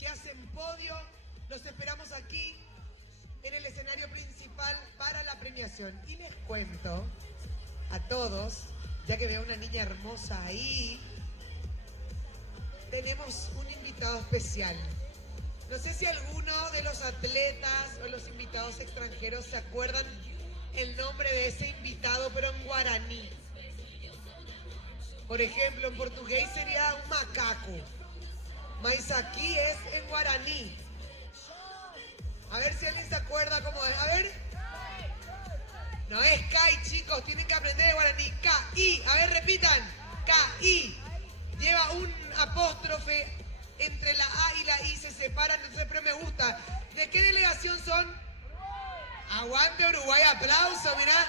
que hacen podio. Los esperamos aquí en el escenario principal para la premiación. Y les cuento a todos, ya que veo una niña hermosa ahí, tenemos un invitado especial. No sé si alguno de los atletas o los invitados extranjeros se acuerdan el nombre de ese invitado, pero en guaraní. Por ejemplo, en portugués sería un macaco. Mas aquí es en guaraní. A ver si alguien se acuerda cómo es. A ver. No es Kai, chicos. Tienen que aprender de guaraní. K-I. A ver, repitan. K-I. Lleva un apóstrofe entre la A y la I. Se separan. Entonces, pero me gusta. ¿De qué delegación son? Aguante Uruguay. Aplauso, mirá.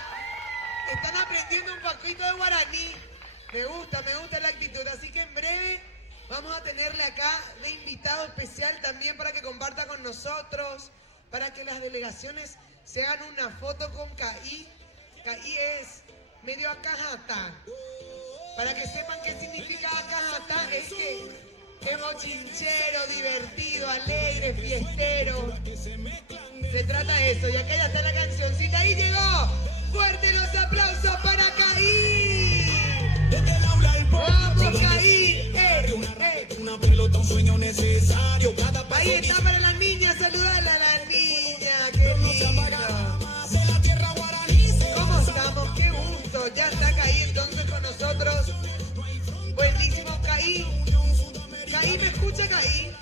Están aprendiendo un poquito de guaraní. Me gusta la actitud. Así que en breve vamos a tenerle acá de invitado especial también para que comparta con nosotros, para que las delegaciones se hagan una foto con Caí. Caí es medio acajata. Para que sepan qué significa acajata, es que es bochinchero, divertido, alegre, fiestero. Se trata de eso. Y acá ya está la cancioncita. Ahí llegó. Fuerte los aplausos para Caí. ¡Vamos, Caí! Una pelota, un sueño necesario. Ahí está para la niña, saludala a la niña, qué lindo. ¿Cómo estamos? Qué gusto. Ya está Caí entonces con nosotros. Buenísimo, Caí. Caí, ¿me escucha, Caí?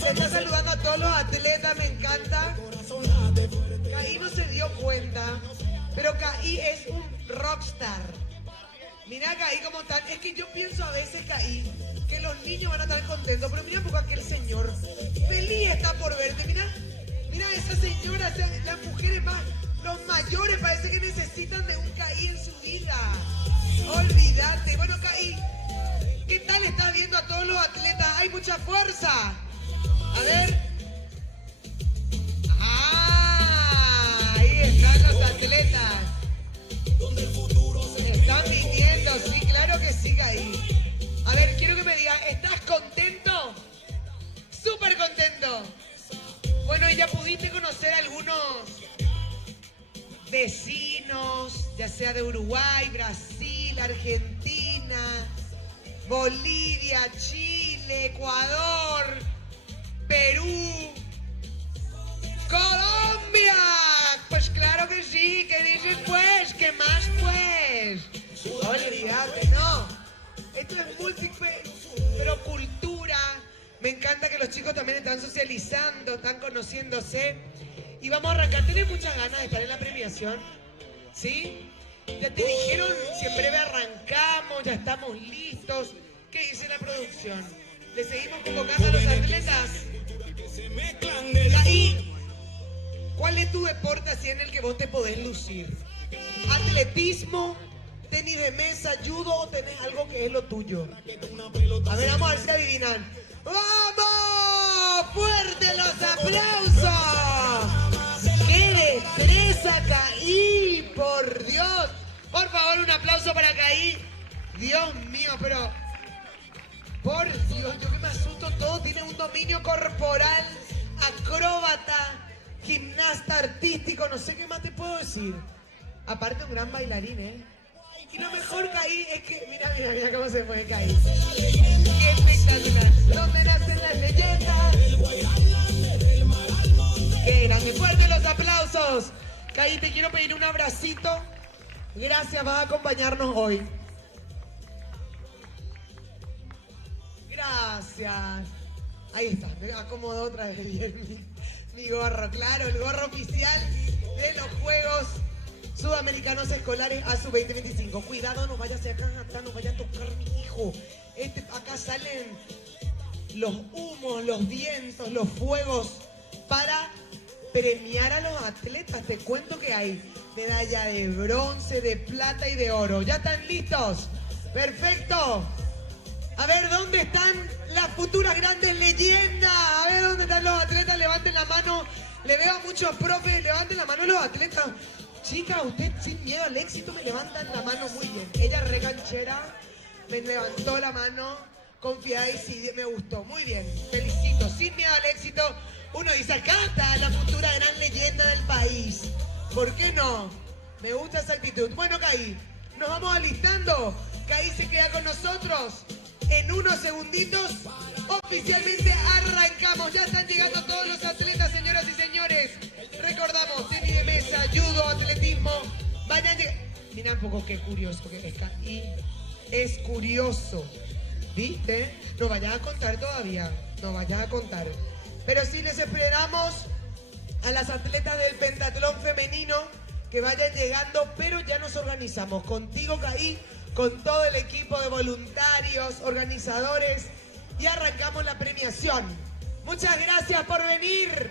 Se está saludando a todos los atletas, me encanta. Caí no se dio cuenta, pero Caí es un rockstar. Mira Caí cómo están. Es que yo pienso a veces, Caí, que los niños van a estar contentos. Pero mira un poco aquel señor. Feliz está por verte. Mira esa señora, las mujeres más, los mayores parece que necesitan de un Caí en su vida. Olvídate. Bueno, Caí, ¿qué tal estás viendo a todos los atletas? Hay mucha fuerza. A ver. Ah, ahí están los atletas. Están viniendo, sí, claro que sí, Caí. A ver, quiero que me digas, ¿estás contento? Súper contento. Bueno, y ya pudiste conocer algunos vecinos, ya sea de Uruguay, Brasil, Argentina, Bolivia, Chile, Ecuador, Perú, Colombia. Pues claro que sí, ¿qué dices pues? ¿Qué más pues? Olvídate, no. Esto es múltiple, pero cultura. Me encanta que los chicos también están socializando, están conociéndose. Y vamos a arrancar. ¿Tienes muchas ganas de estar en la premiación? ¿Sí? Ya te dijeron si en breve arrancamos, ya estamos listos. ¿Qué dice la producción? ¿Le seguimos convocando a los atletas? Ahí. ¿Cuál es tu deporte así en el que vos te podés lucir? ¿Atletismo, tenis de mesa, judo o tenés algo que es lo tuyo? A ver, vamos a ver si adivinan. ¡Vamos! ¡Fuerte los aplausos! ¡Qué destreza, Caí! ¡Por Dios! Por favor, un aplauso para Caí. Dios mío, pero... Por Dios, yo que me asusto todo. Tiene un dominio corporal, acróbata, gimnasta artístico, no sé qué más te puedo decir. Aparte un gran bailarín, ¿eh? Y lo mejor, Caí, es que... Mira cómo se mueve Caí. ¡Qué espectacular! ¿Dónde nacen las leyendas? ¡Qué grande! ¡Fuerte los aplausos! Caí, te quiero pedir un abracito. Gracias, vas a acompañarnos hoy. Gracias. Ahí está, me acomodo otra vez bien mi gorro, claro, el gorro oficial de los Juegos Sudamericanos Escolares ASU 2025. Cuidado, no vaya a hacer acá, no vaya a tocar mi hijo. Acá salen los humos, los vientos, los fuegos para premiar a los atletas. Te cuento que hay medalla de bronce, de plata y de oro. ¿Ya están listos? ¡Perfecto! A ver, ¿dónde están las futuras grandes leyendas? A ver, ¿dónde están los atletas? Levanten la mano. Le veo a muchos profes. Levanten la mano los atletas. Chica, usted sin miedo al éxito me levantan la mano muy bien. Ella reganchera, me levantó la mano, confiada y sí, me gustó. Muy bien, felicito. sin miedo al éxito. Uno dice, acá está la futura gran leyenda del país. ¿Por qué no? Me gusta esa actitud. Bueno, Kai, nos vamos alistando. Kai se queda con nosotros. En unos segunditos, oficialmente arrancamos. Ya están llegando todos los atletas, señoras y señores. Recordamos, tenis de mesa, judo, atletismo. Vayan llegando. Mira un poco qué curioso que es Kai. Es curioso. ¿Viste? No vayas a contar todavía. No vayas a contar. Pero sí les esperamos a las atletas del pentatlón femenino que vayan llegando, pero ya nos organizamos. Contigo, Kai, con todo el equipo de voluntarios, organizadores, y arrancamos la premiación. Muchas gracias por venir.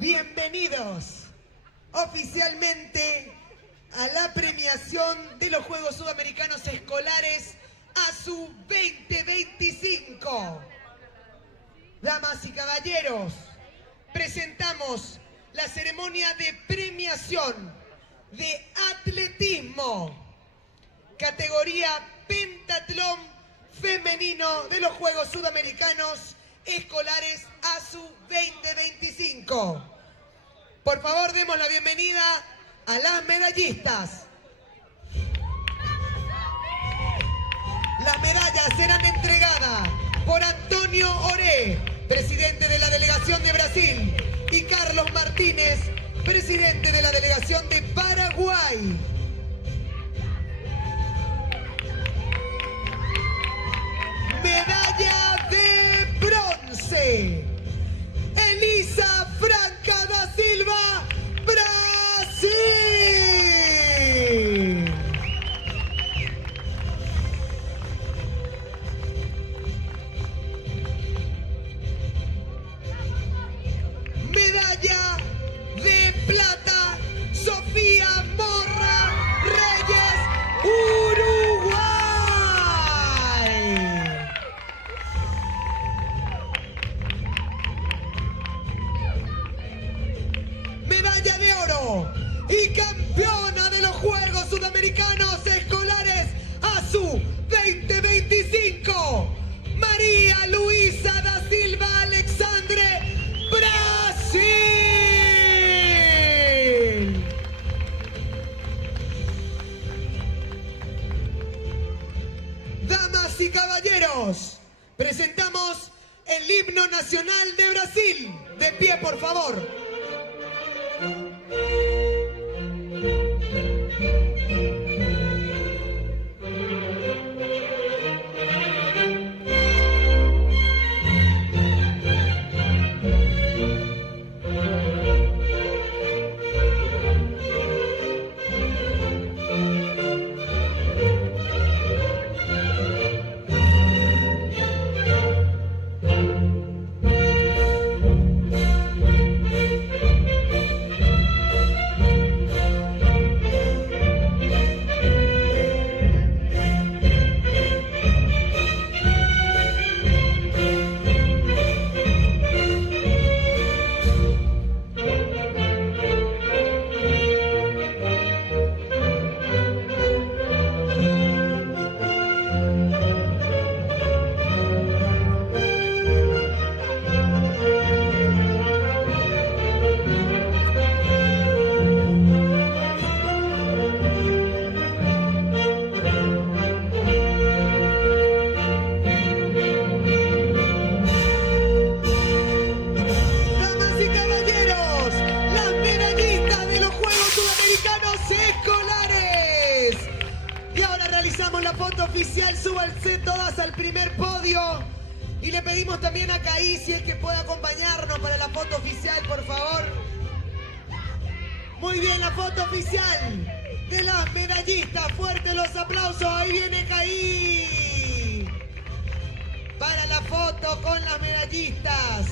Bienvenidos oficialmente a la premiación de los Juegos Sudamericanos Escolares ASU 2025. Damas y caballeros, presentamos la ceremonia de premiación de atletismo, categoría pentatlón femenino de los Juegos Sudamericanos Escolares ASU 2025. Por favor, demos la bienvenida a las medallistas. Las medallas serán entregadas por Antonio Oré, presidente de la delegación de Brasil, y Carlos Martínez, presidente de la delegación de Paraguay. Medalla de bronce, Elisa Franca da Silva, Brasil. Medalla de plata, Sofía Morra Reyes, Uruguay. Medalla de oro y campeona de los Juegos Sudamericanos Escolares ASU 2025, María Luisa da Silva Alexandre, Brasil. Damas y caballeros, presentamos el himno nacional de Brasil. De pie, por favor. La foto oficial, súbanse todas al primer podio y le pedimos también a Caí si es que puede acompañarnos para la foto oficial, por favor. Muy bien, la foto oficial de las medallistas, fuertes los aplausos, ahí viene Caí para la foto con las medallistas.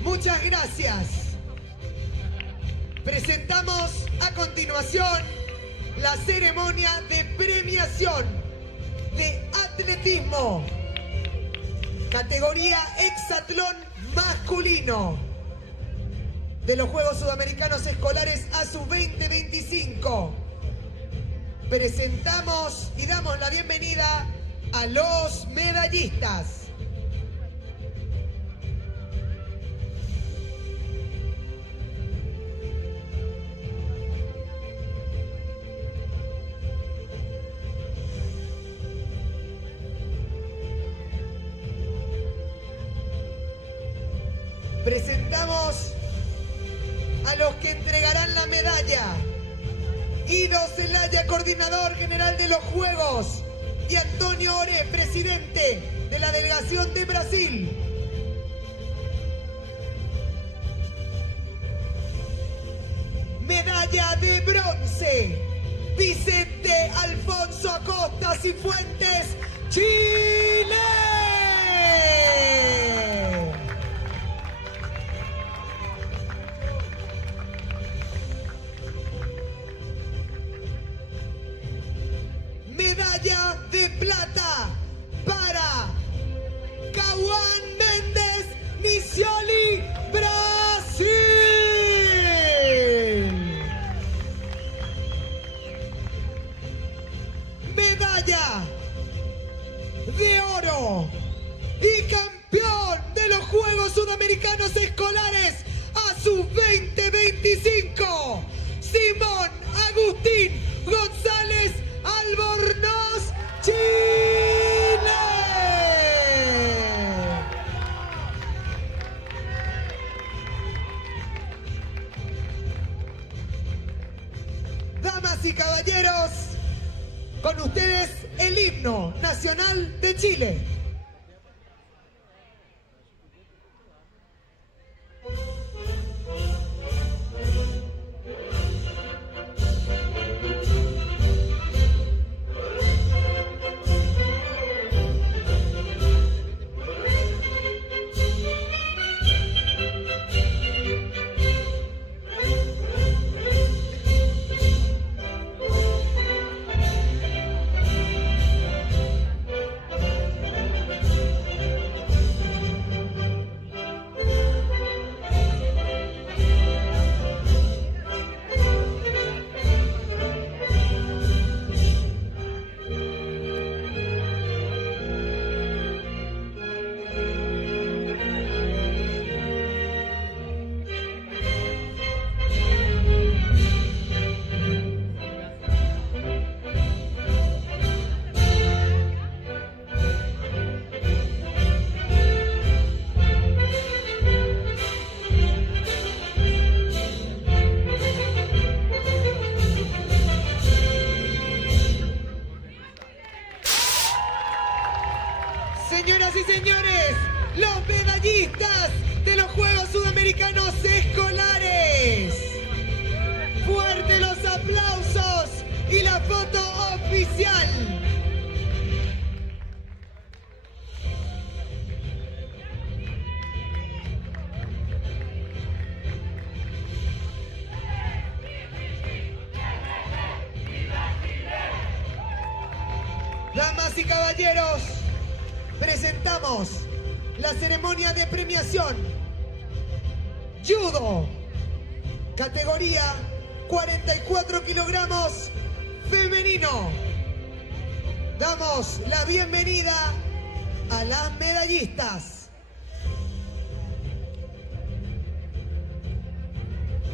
Muchas gracias. Presentamos a continuación la ceremonia de premiación de atletismo, categoría hexatlón masculino de los Juegos Sudamericanos Escolares ASU 2025. Presentamos y damos la bienvenida a los medallistas. Presentamos a los que entregarán la medalla. Ido Celaya, coordinador general de los Juegos, y Antonio Oré, presidente de la delegación de Brasil. Medalla de bronce, Vicente Alfonso Acosta Cifuentes, Chile. Medalla de plata para Cauán Méndez Nicioli, Brasil. Medalla de oro y campeón de los Juegos Sudamericanos Escolares ASU 2025, Simón Agustín González Albornoz, Chile. Damas y caballeros, con ustedes el himno nacional de Chile. Señoras y señores, los medallistas de los Juegos Sudamericanos Escolares. Fuerte los aplausos y la foto oficial. Damas y caballeros, presentamos la ceremonia de premiación. Judo, categoría 44 kilogramos femenino. Damos la bienvenida a las medallistas.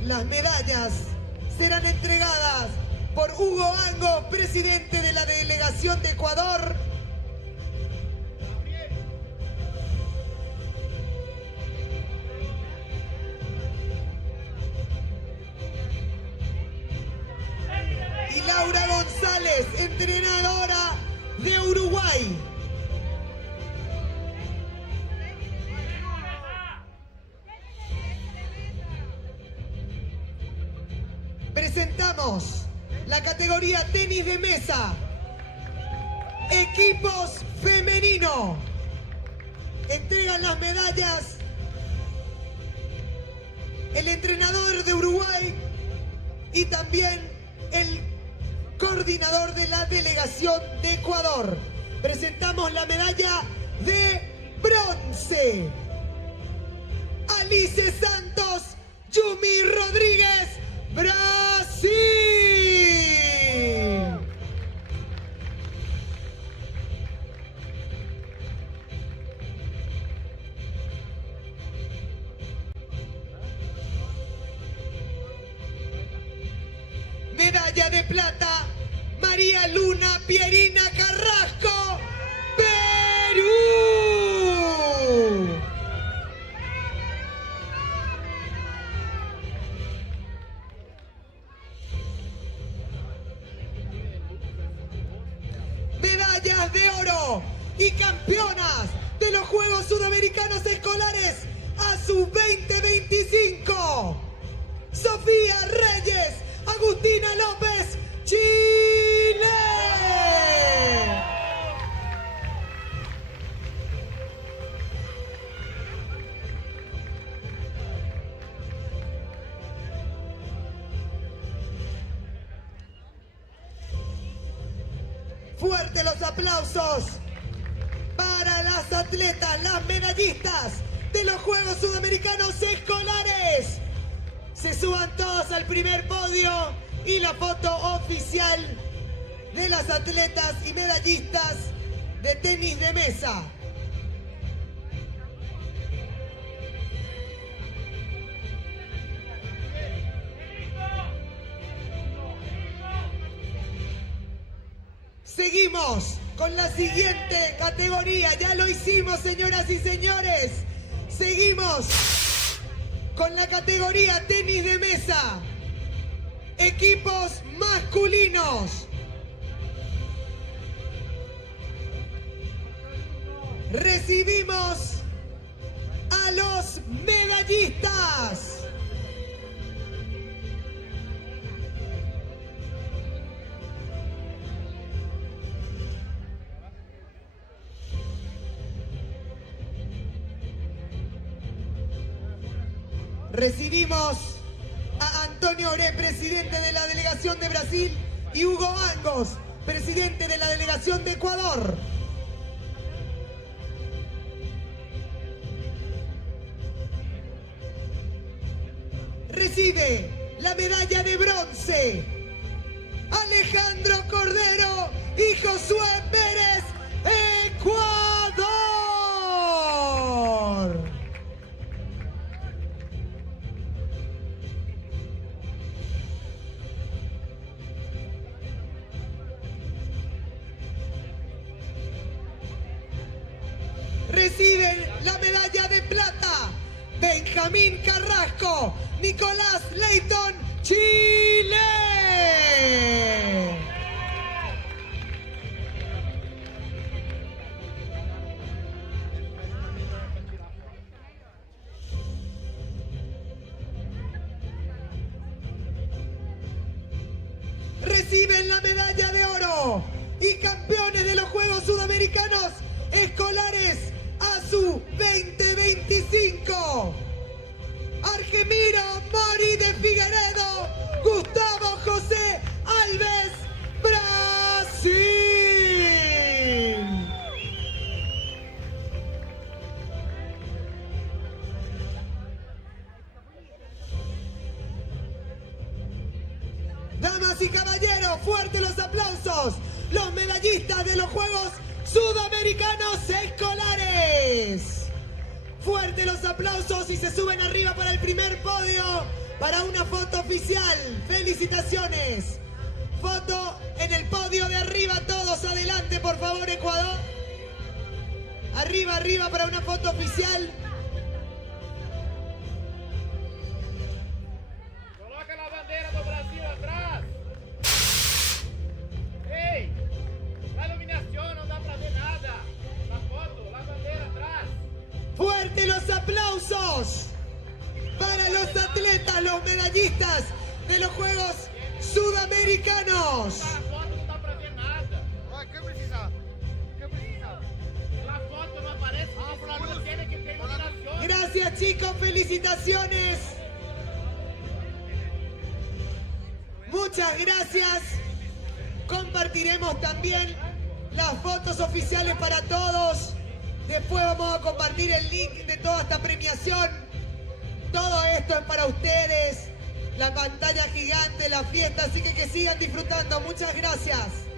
Las medallas serán entregadas por Hugo Ango, presidente de la delegación de Ecuador. Y Laura González, entrenadora de Uruguay. Presentamos la categoría tenis de mesa, equipos femenino. Entregan las medallas el entrenador de Uruguay y también el coordinador de la delegación de Ecuador. Presentamos la medalla de bronce. Alice Santos, Yumi Rodríguez, Brasil. Medalla de plata, María Luna Pierina Carrasco, Perú. Medallas de oro y campeonas de los Juegos Sudamericanos Escolares ASU 2025. Sofía Reyes, Agustina López, Chile. Fuerte los aplausos para las atletas, las medallistas de los Juegos Sudamericanos Escolares. Se suban todos al primer podio y la foto oficial de las atletas y medallistas de tenis de mesa. Seguimos con la siguiente categoría. Ya lo hicimos, señoras y señores. Seguimos con la categoría tenis de mesa. Equipos masculinos. masculinos. Recibimos a los medallistas. Recibimos a Antonio Oré, presidente de la delegación de Brasil, y Hugo Angos, presidente de la delegación de Ecuador. Recibe la medalla de bronce Alejandro Cordero y Josué Pérez, Ecuador. Reciben la medalla de plata Benjamín Carrasco, Nicolás Leighton, Chile. Reciben la medalla de oro y campeones de los Juegos Sudamericanos Escolares ASU 2025. Argemiro Mori de Figueredo, Gustavo José Alves, Brasil. Damas y caballeros, fuertes los aplausos. Los medallistas de los Juegos Sudamericanos Escolares. Fuerte los aplausos y se suben arriba para el primer podio, para una foto oficial. ¡Felicitaciones! Foto en el podio de arriba, todos adelante, por favor, Ecuador. Arriba, arriba para una foto oficial. Coloca la bandera do Brasil atrás. Ei, la iluminación no da pra ver nada. La foto, la bandera atrás. ¡Fuerte los aplausos para los atletas, los medallistas de los Juegos Sudamericanos! La foto não dá pra ver nada. ¿Qué precisa? La foto no aparece porque la luz tiene que ter iluminación. Gracias, chicos, felicitaciones. Muchas gracias. Compartiremos también las fotos oficiales para todos. Después vamos a compartir el link de toda esta premiación. Todo esto es para ustedes. La pantalla gigante, la fiesta, así que sigan disfrutando. Muchas gracias.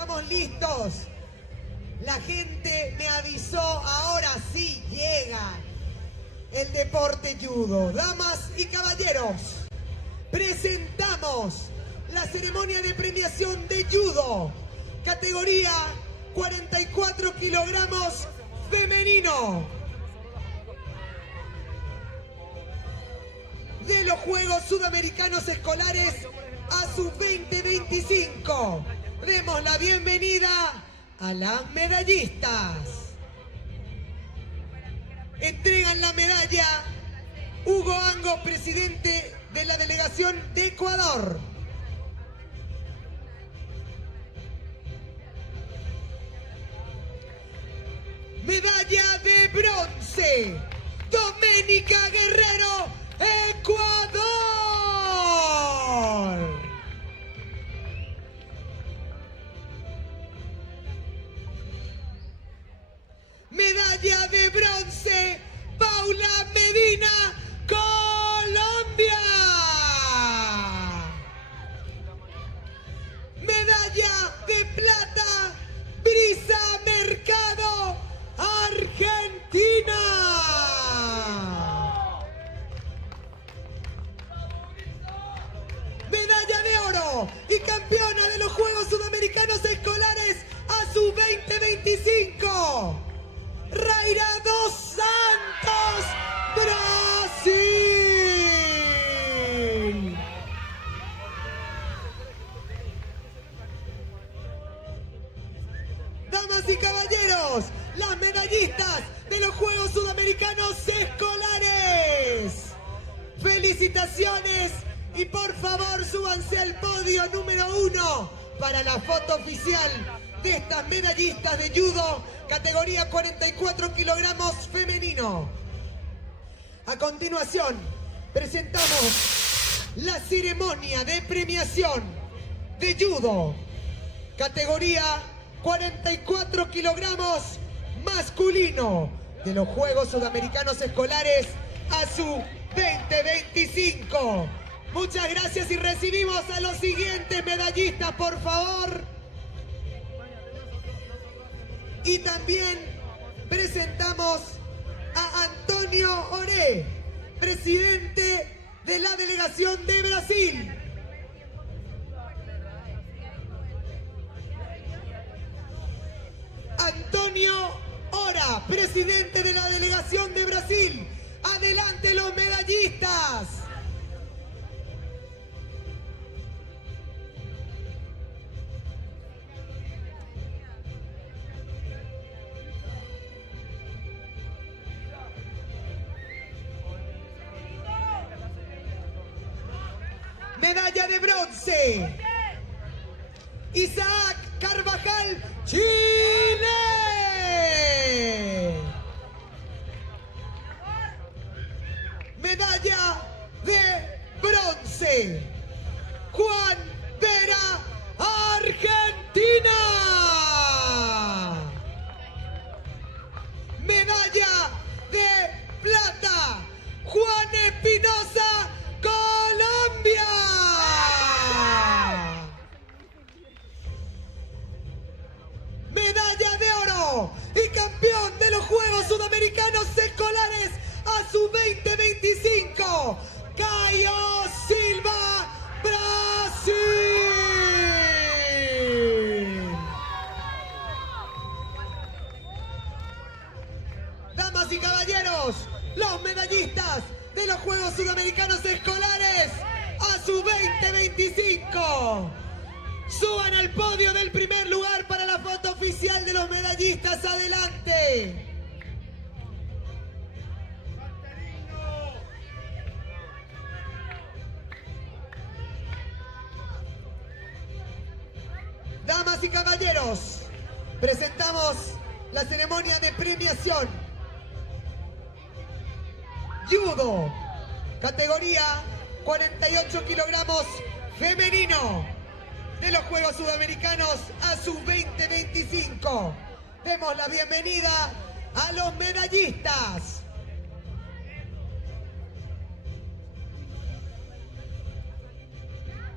estamos listos. La gente me avisó, ahora sí llega el deporte judo. Damas y caballeros, presentamos la ceremonia de premiación de judo, categoría 44 kilogramos femenino, de los Juegos Sudamericanos Escolares ASU 2025. Demos la bienvenida a las medallistas. Entregan la medalla Hugo Ango, presidente de la delegación de Ecuador. Medalla de bronce, Doménica Guerrero, Ecuador. Medalla de bronce, Paula Medina, Colombia. Medalla de plata, Brisa Mercado, Argentina. Medalla de oro y campeona de los Juegos Sudamericanos Escolares ASU 2025. Raira dos Santos, Brasil. Damas y caballeros, las medallistas de los Juegos Sudamericanos Escolares. Felicitaciones y por favor súbanse al podio número 1 para la foto oficial de estas medallistas de judo, categoría 44 kilogramos femenino. A continuación, presentamos la ceremonia de premiación de judo, categoría 44 kilogramos masculino, de los Juegos Sudamericanos Escolares ASU 2025. Muchas gracias y recibimos a los siguientes medallistas, por favor. Y también presentamos a Antonio Oré, presidente de la delegación de Brasil. Antonio Ora, presidente de la delegación de Brasil. ¡Adelante los medallistas! Medalla de bronce, Isaac Carvajal, Chile. Medalla de bronce, Juan Vera, Argentina. Medalla de plata, Juan Espinosa, Colombia. Medalla de oro y campeón de los Juegos Sudamericanos Escolares ASU 2025, Caio Silva, Brasil. Damas y caballeros, los medallistas de los Juegos Sudamericanos Escolares ASU 2025. Suban al podio del primer lugar para la foto oficial de los medallistas. ¡Adelante! Damas y caballeros, presentamos la ceremonia de premiación. Judo, categoría 48 kilogramos femenino, de los Juegos Sudamericanos ASU 2025. Demos la bienvenida a los medallistas.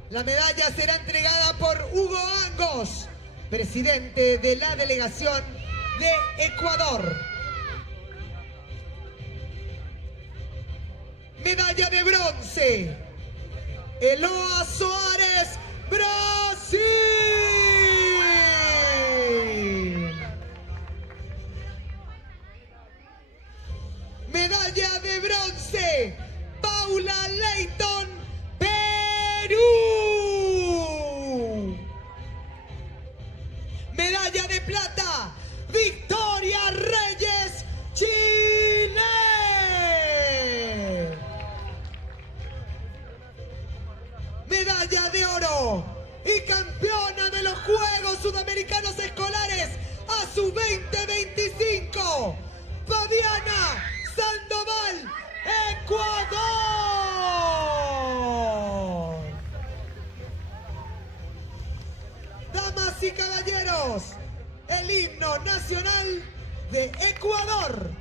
La medalla será entregada por Hugo Angos, presidente de la delegación de Ecuador. Medalla de bronce, Eloa Soares, Brasil. Medalla de bronce, Paula Leighton, Perú. Medalla de plata, Victoria Reyes, Chile. Medalla de oro y campeona de los Juegos Sudamericanos Escolares ASU 2025, Fabiana Sandoval, Ecuador. Damas y caballeros, el himno nacional de Ecuador.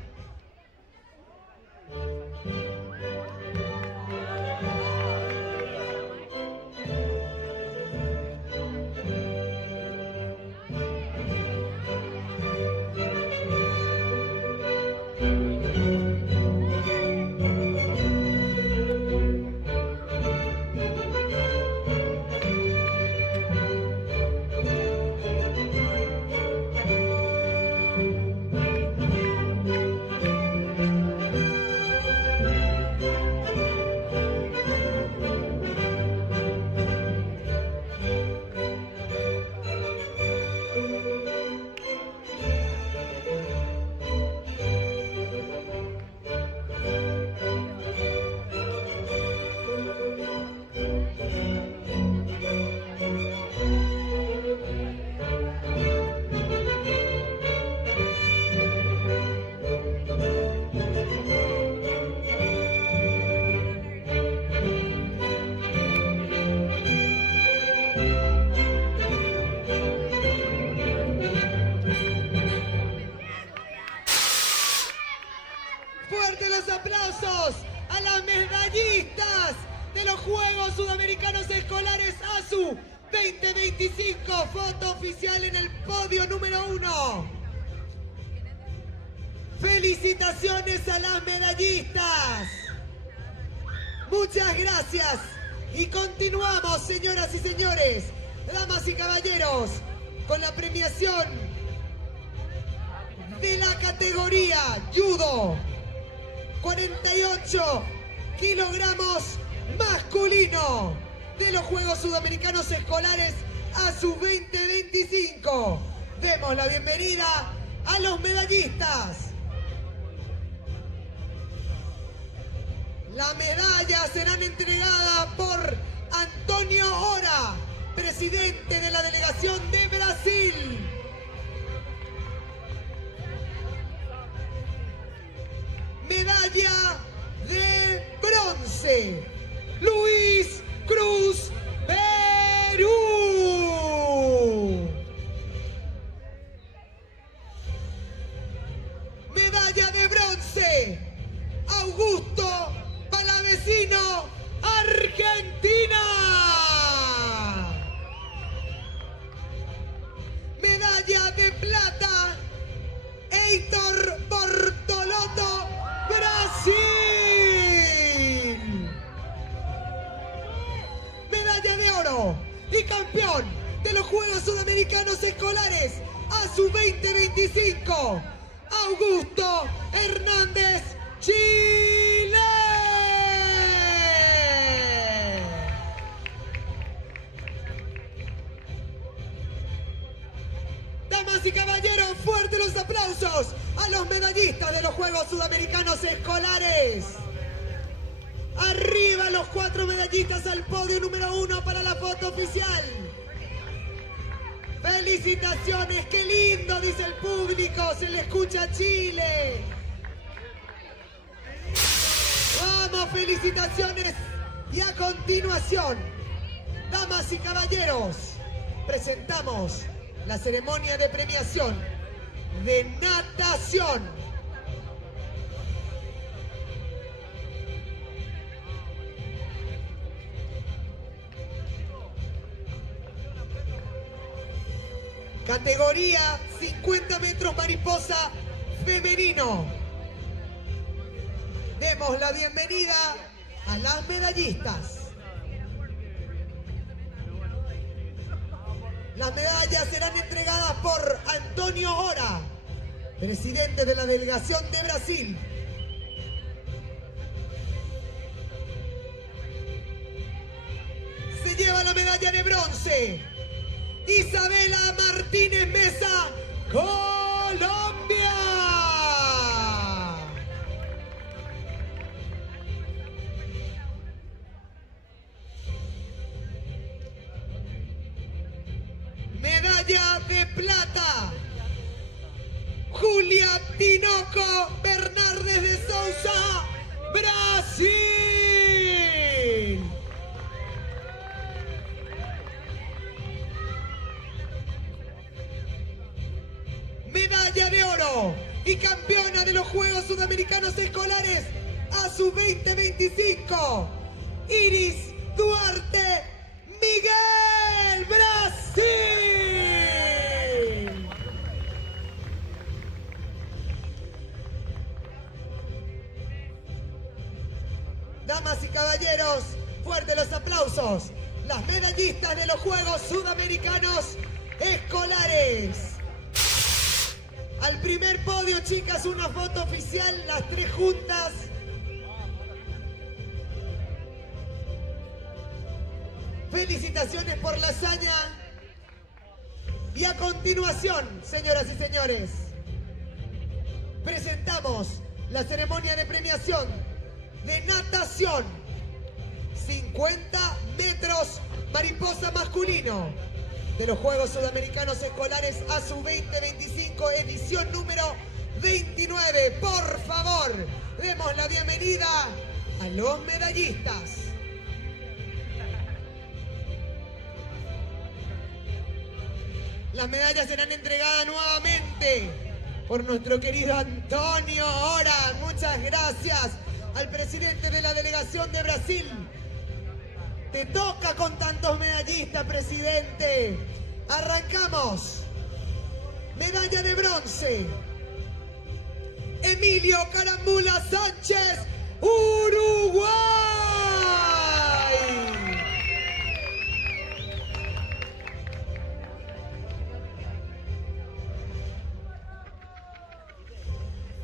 Fuerte los aplausos a las medallistas de los Juegos Sudamericanos Escolares ASU 2025. Foto oficial en el podio número 1. Felicitaciones a las medallistas. Muchas gracias. Y continuamos, señoras y señores, damas y caballeros, con la premiación de la categoría Judo. 48 kilogramos masculino de los Juegos Sudamericanos Escolares ASU 2025. Demos la bienvenida a los medallistas. La medalla será entregada por Antonio Ora, presidente de la delegación de Brasil. Medalla de bronce, Luis Cruz, Perú. Medalla de bronce, Augusto Palavecino, Argentina. Medalla de plata, Heitor Bortolotto, Brasil. Medalla de oro y campeón de los Juegos Sudamericanos Escolares ASU 2025, Augusto Hernández, Chile. Damas y caballeros, fuertes los aplausos a los medallistas de los Juegos Sudamericanos Escolares. Arriba los 4 medallistas al podio número 1 para la foto oficial. Felicitaciones, qué lindo, dice el público, se le escucha a Chile. Vamos, felicitaciones. Y a continuación, damas y caballeros, presentamos la ceremonia de premiación de natación. Categoría 50 metros mariposa femenino. Demos la bienvenida a las medallistas. Las medallas serán entregadas por Antonio Ora, presidente de la delegación de Brasil. Se lleva la medalla de bronce Isabela Martínez Mesa, Colombia. Medalla de plata, Julia Tinoco Bernardes de Souza, Brasil. Medalla de oro y campeona de los Juegos Sudamericanos Escolares ASU 2025, Iris Duarte Miguel, Brasil. Damas y caballeros, fuertes los aplausos. Las medallistas de los Juegos Sudamericanos Escolares. Al primer podio, chicas, una foto oficial, las tres juntas. Felicitaciones por la hazaña. Y a continuación, señoras y señores, presentamos la ceremonia de premiación de natación 50 metros mariposa masculino de los Juegos Sudamericanos Escolares ASU 2025, edición número 29. Por favor, demos la bienvenida a los medallistas. Las medallas serán entregadas nuevamente por nuestro querido Antonio Ora. Muchas gracias al presidente de la delegación de Brasil. Te toca con tantos medallistas, presidente. Arrancamos. Medalla de bronce, Emilio Carambula Sánchez, Uruguay.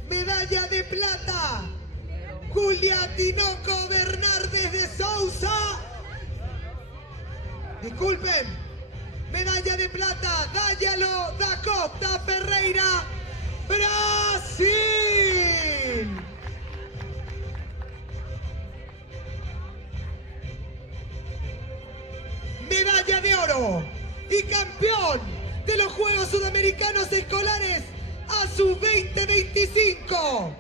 Medalla de plata, Julia Tinoco Bernardes de Souza. Disculpen. Medalla de plata, Dayalo da Costa Ferreira, Brasil. Medalla de oro y campeón de los Juegos Sudamericanos Escolares ASU 2025,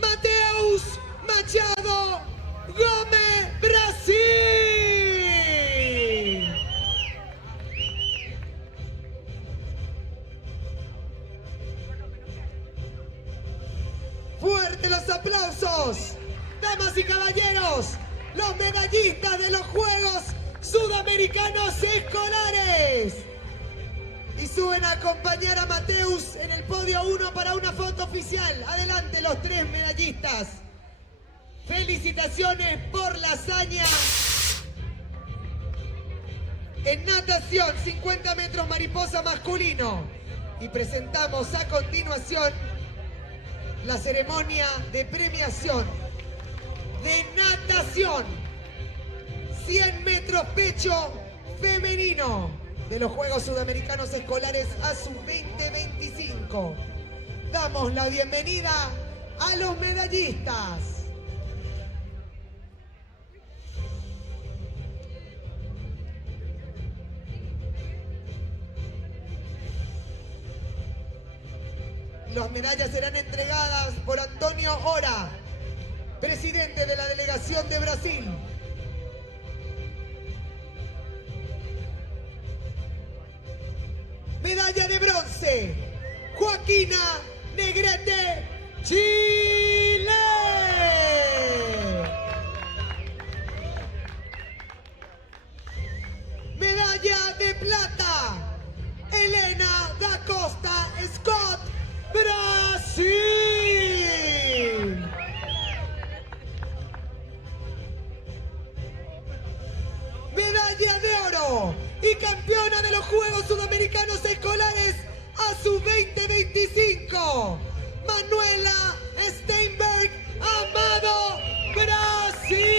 Mateus Machado Gómez, Brasil. Fuerte los aplausos, damas y caballeros, los medallistas de los Juegos Sudamericanos Escolares. Y suben a acompañar a Mateus en el podio 1 para una foto oficial. Adelante los tres medallistas. Felicitaciones por la hazaña. En natación 50 metros mariposa masculino. Y presentamos a continuación la ceremonia de premiación de natación 100 metros pecho femenino de los Juegos Sudamericanos Escolares ASU 2025. Damos la bienvenida a los medallistas. Las medallas serán entregadas por Antonio Ora, presidente de la delegación de Brasil. Medalla de bronce, Joaquina Negrete, Chile. Medalla de plata, Helena da Costa Scott, Brasil. Medalla de oro y campeona de los Juegos Sudamericanos Escolares ASU 2025, Manuela Steinberg Amado, Brasil.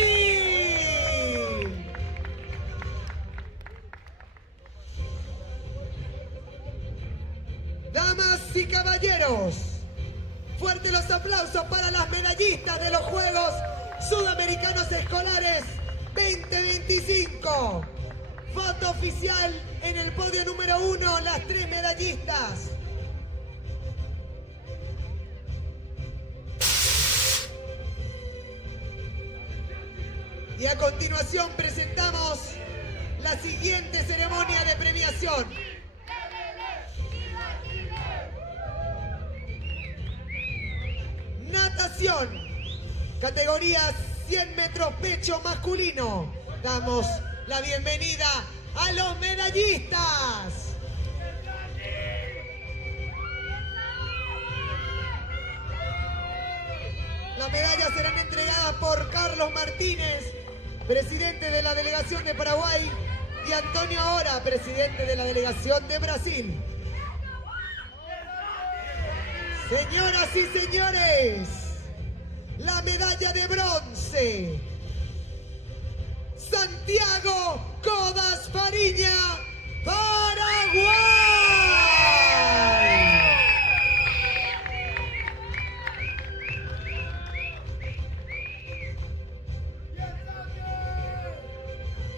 Damas y caballeros, fuertes los aplausos para las medallistas de los Juegos Sudamericanos Escolares 2025. Foto oficial en el podio número 1, las 3 medallistas. Y a continuación presentamos la siguiente ceremonia de premiación. Natación, categoría 100 metros pecho masculino. Damos la bienvenida a los medallistas. Las medallas serán entregadas por Carlos Martínez, presidente de la delegación de Paraguay, y Antonio Ora, presidente de la delegación de Brasil. Señoras y señores, la medalla de bronce, Santiago Codas Fariña, Paraguay.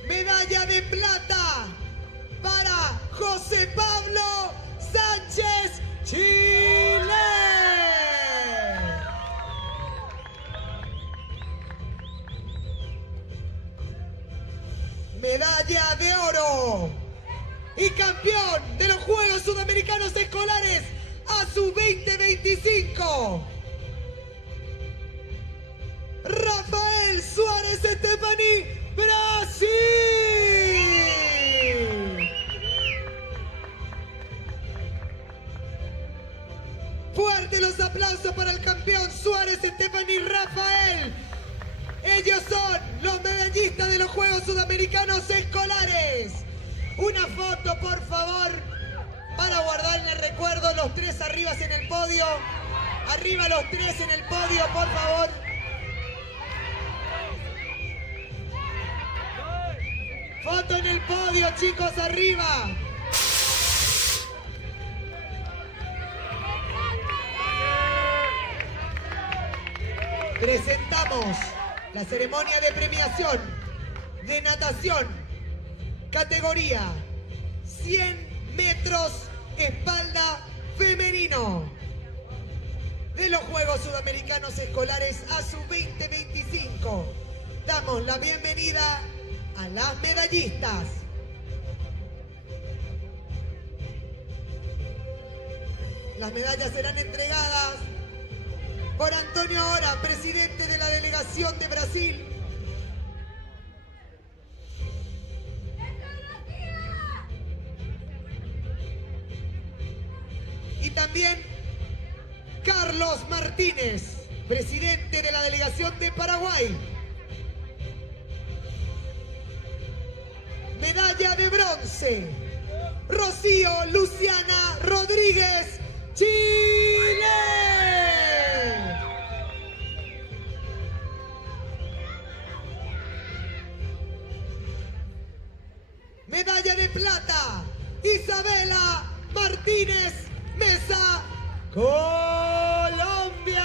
Medalla de plata para José Pablo Sánchez, Chile. Medalla de oro y campeón de los Juegos Sudamericanos Escolares ASU 2025, Rafael Suárez Estefani, Brasil. Fuerte los aplausos para el campeón Suárez Estefani Rafael. Ellos son los medallistas de los Juegos Sudamericanos Escolares. Una foto, por favor, para guardar en el recuerdo. Los 3 arriba en el podio. Arriba los 3 en el podio, por favor. Foto en el podio, chicos, arriba. Presentamos la ceremonia de premiación de natación, categoría 100 metros espalda femenino de los Juegos Sudamericanos Escolares ASU 2025. Damos la bienvenida a las medallistas. Las medallas serán entregadas por Antonio Ora, presidente de la delegación de Brasil. Y también Carlos Martínez, presidente de la delegación de Paraguay. Medalla de bronce, Rocío Luciana Rodríguez, Chile. Medalla de plata, Isabela Martínez Mesa, Colombia.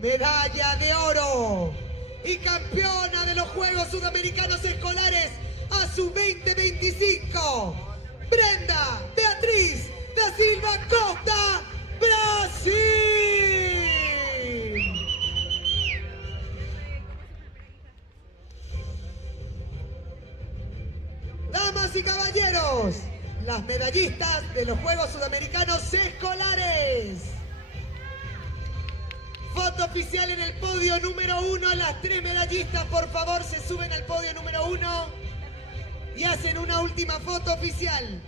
Medalla de oro y campeona de los Juegos Sudamericanos Escolares ASU 2025, Brenda Beatriz da Silva Costa, Brasil. Damas y caballeros, las medallistas de los Juegos Sudamericanos Escolares. Foto oficial en el podio número 1. Las 3 medallistas, por favor, se suben al podio número 1 y hacen una última foto oficial.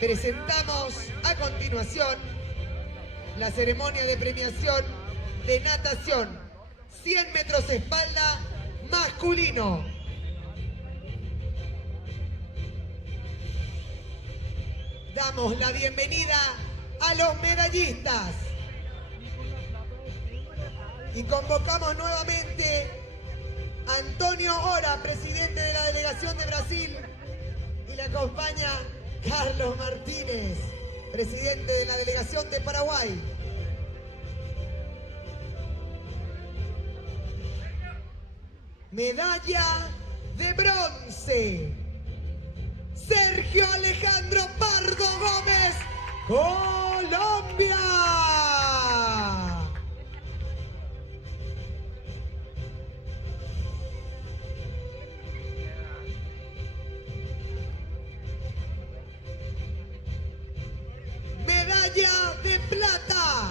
Presentamos a continuación la ceremonia de premiación de natación 100 metros espalda masculino. Damos la bienvenida a los medallistas y convocamos nuevamente a Antonio Ora, presidente de la delegación de Brasil, y le acompaña Carlos Martínez, presidente de la delegación de Paraguay. Medalla de bronce, Sergio Alejandro Pardo Gómez, Colombia. Medalla de plata,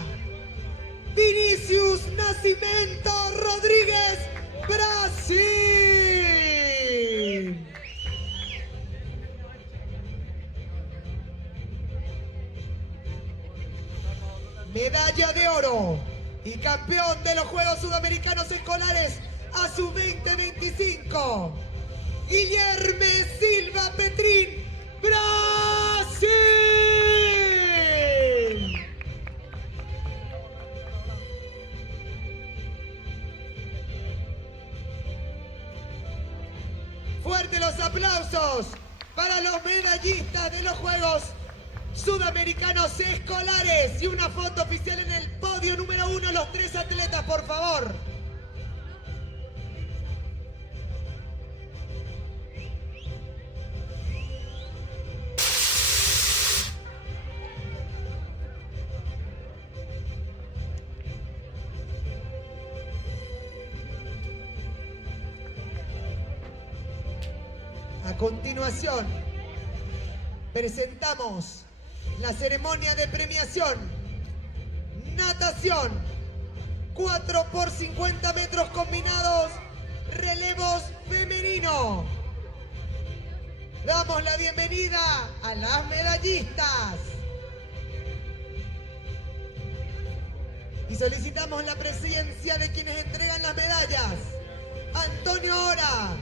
Vinicius Nascimento Rodríguez, Brasil. Medalla de oro y campeón de los Juegos Sudamericanos Escolares ASU 2025, Guilherme Silva Petrín, Brasil. Fuerte los aplausos para los medallistas de los Juegos Sudamericanos Escolares y una foto oficial en el podio número 1, los 3 atletas, por favor. A continuación, presentamos la ceremonia de premiación, natación, 4 por 50 metros combinados, relevos femenino. Damos la bienvenida a las medallistas. Y solicitamos la presencia de quienes entregan las medallas. Antonio Ora,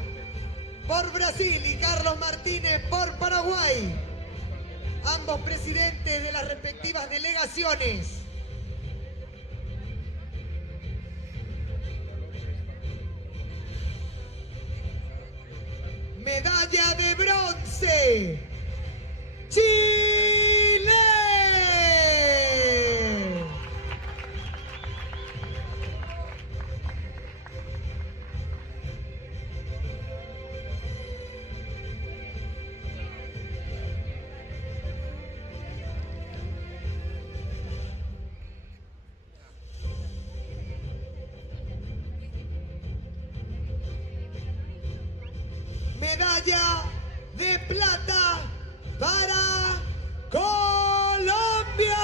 por Brasil, y Carlos Martínez, por Paraguay. Ambos presidentes de las respectivas delegaciones. Medalla de bronce, Chile. Medalla de plata para Colombia.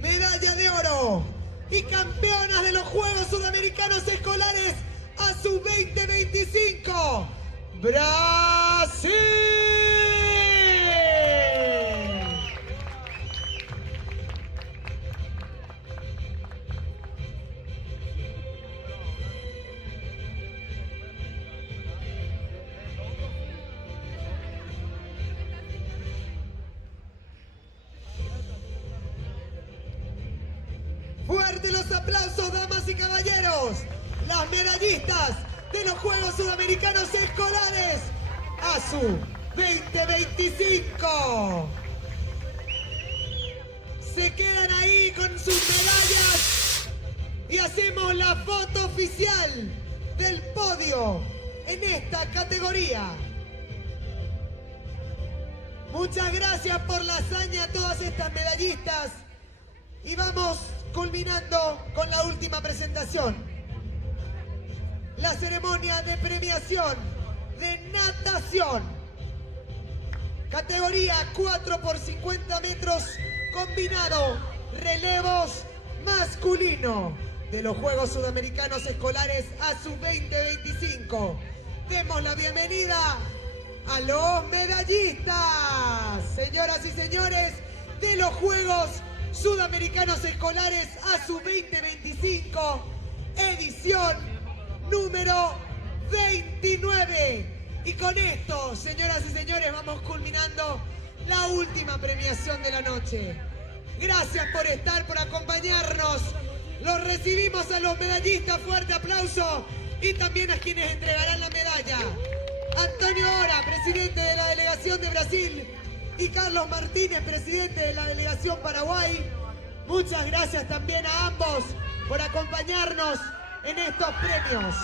Medalla de oro y campeonas de los Juegos Sudamericanos Escolares ASU 2025, Brasil. Fuerte los aplausos, damas y caballeros. Las medallistas de los Juegos Sudamericanos Escolares ASU 2025. Se quedan ahí con sus medallas y hacemos la foto oficial del podio en esta categoría. Muchas gracias por la hazaña a todas estas medallistas. Y vamos culminando con la última presentación. La ceremonia de premiación de natación. Categoría 4x50 metros combinado, relevos masculino de los Juegos Sudamericanos Escolares ASU 2025. Demos la bienvenida a los medallistas, señoras y señores, de los Juegos Sudamericanos Escolares ASU 2025, edición número 29. Y con esto, señoras y señores, vamos culminando la última premiación de la noche. Gracias por estar, por acompañarnos. Los recibimos a los medallistas, fuerte aplauso, y también a quienes entregarán la medalla. Antonio Ora, presidente de la delegación de Brasil, y Carlos Martínez, presidente de la delegación Paraguay. Muchas gracias también a ambos por acompañarnos en estos premios.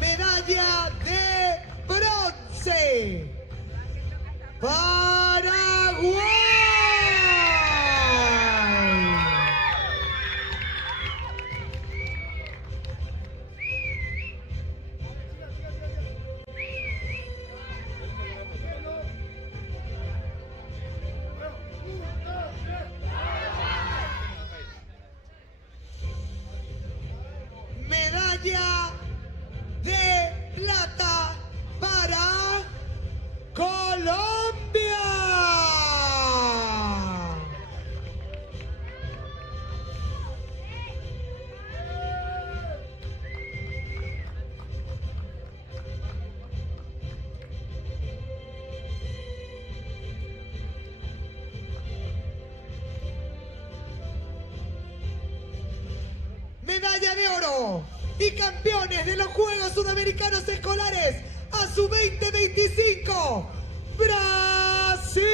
Medalla de bronce. Paraguay. Medalla de plata para Colombia. Medalla de oro y campeones de los Juegos Sudamericanos Escolares ASU 2025, Brasil.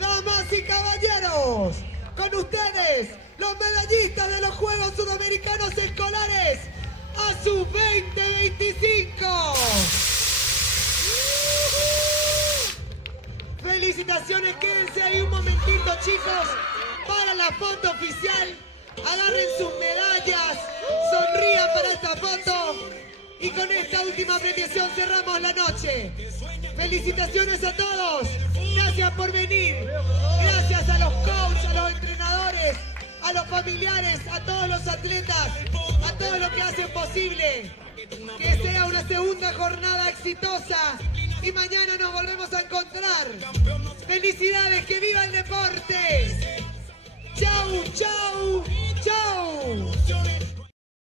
Damas y caballeros, con ustedes, los medallistas de los Juegos Sudamericanos Escolares ASU 2025. Felicitaciones, quédense ahí un momentito, chicos, para la foto oficial. Agarren sus medallas, sonrían para esta foto. Y con esta última premiación cerramos la noche. Felicitaciones a todos. Gracias por venir. Gracias a los coaches, a los entrenadores, a los familiares, a todos los atletas, a todos los que hacen posible que sea una segunda jornada exitosa. Y mañana nos volvemos a encontrar. Felicidades, que viva el deporte.